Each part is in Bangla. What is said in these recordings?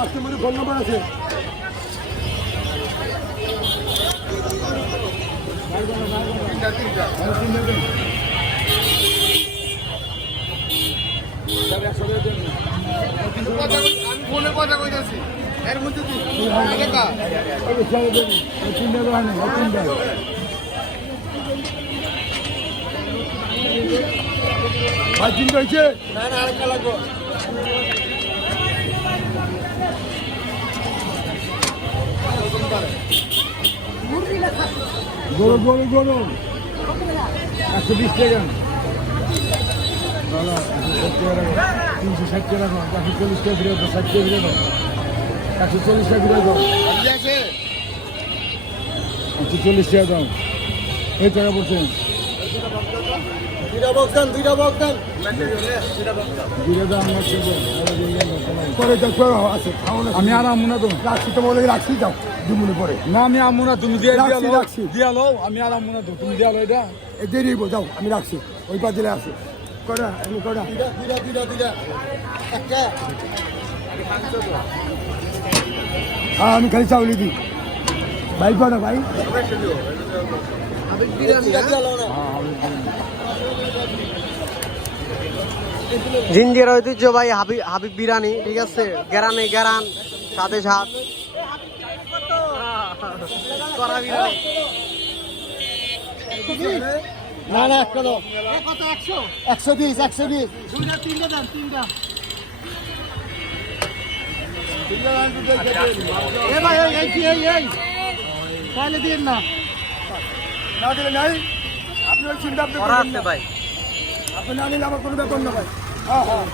কাস্টমারের ফোন নাম্বার আছে। আমি ফোনে কথা কইতাছি এর মধ্যে তুই টাকা তিনটা হয়েছে না, আরেকটা লাগবে। গরু গরু গরু একশো বিশ টাকা। তিনশো ষাট টাকা একশো চল্লিশ টাকা ফিরে ষাট টাকা ফিরে একশো চল্লিশ টাকা ফিরে দাও। একশো চল্লিশ টাকা দাম এই টাকা আছে। আমি আর আমু না তো রাখছি তো বলে রাখছি যাও। দু মিনিট পরে। না আমি আমু না তুমি দিয়ে রাখছি, রাখছি। দিয়া লো আমি আর আমু না তুমি দিয়া লো এটা। এ দেরি যাও আমি রাখছি। ওই পা দিলে আছে কটা এমনি কটা দুইটা দুইটা দুইটা একটা। হ্যাঁ আমি খালি চাউলি দিই। ভাই কটা ভাই। জিঞ্জির ঐতিহ্য ভাই হাবিব হাবিব বিরানি ঠিক আছে? গেরানে গেরান সাথে করা বিরানি না না কত একশো একশো বিশ একশো বিশ। দুইটা তিনটা দেন তিনটা তাহলে দিন না। না দিলে নাই। আপনি ওই চিন্তা আপনি করা না। ভাই। আপনি না নিলে আমার কোনো ব্যাপার না ভাই। হ্যাঁ হ্যাঁ।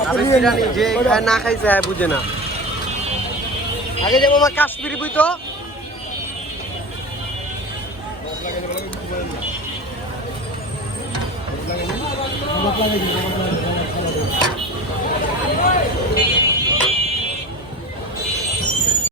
আপনি হাবিব নিয়ে বিরানি নিন। যে কটা? খায় না খাইছে হ্যাঁ বুঝে না। আগে যাব আমার কাশ্মীরি বই তো। লাগে